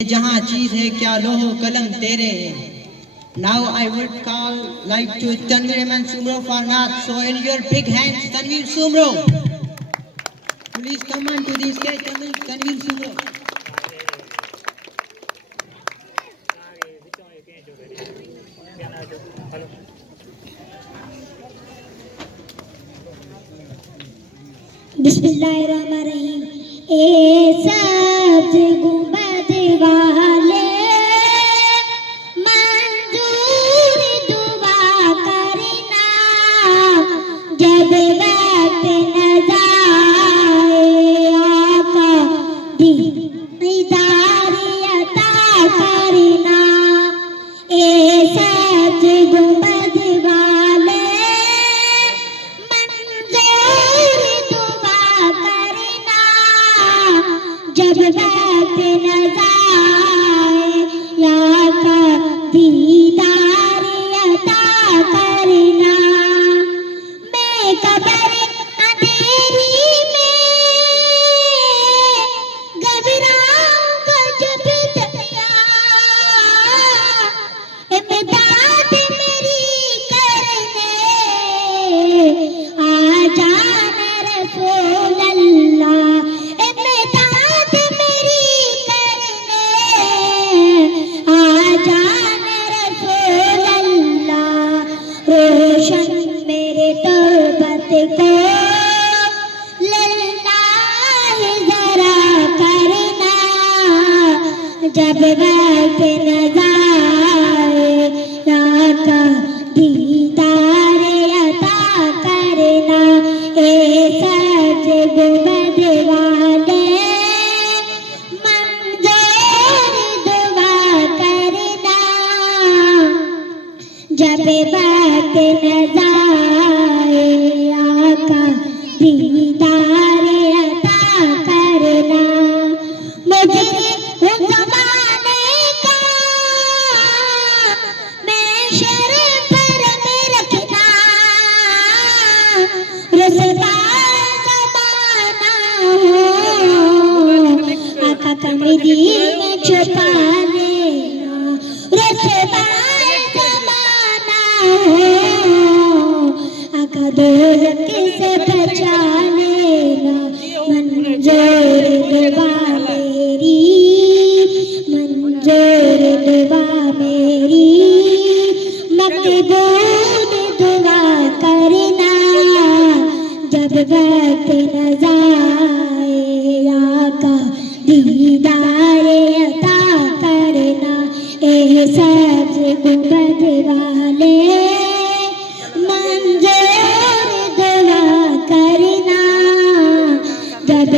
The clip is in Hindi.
जहाँ चीज है क्या लोहो कलम तेरे. Now I would like to Tanvir Ahmed Sumro for Nath. So in your big hands, Tanvir Sumro. Please come on to the stage, Tanvir Sumro. बिस्मिल्लाहिर्रहमानिर्रहीम. ए सब्ज गुंबद वाले मंजूर दुआ करना, जब वक्त नज़ाए आका दीदार अता करना. ए सब्ज गुंबद वाले मंजूर दुआ करना, जब वक्त नज़ाए आका दीदार अता करना. मैं कब्र अंधेरी में घबराऊंगा जब दरिया, इमदाद मेरी करने आ जाना रसूल अल्लाह. इमदाद मेरी करने आ जाना रसूल अल्लाह. रोशन मेरे तौबत को लिल्लाह जरा करना, जब वक्त नज़ाए आका दीदार अता करना. ए सच गुंबद वाले मंजूर दुआ करना, जब वक्त नज़ाए आका दीदार अता करना. मुझे उस ज़माने का महशर पर में रखना, रुसवा ज़माना हो आका कमरी में छुपा लेना. रुसवा ज़माना हो आका दोज़ख से बचा लेना. मंजूर दुआ मेरी, मंजूर दुआ मेरी, मकबूल दुआ करना, जब वक्त नज़ाए आका दीदार अता करना. ए सब्ज गुंबद वाले मंजूर दुआ करना, जब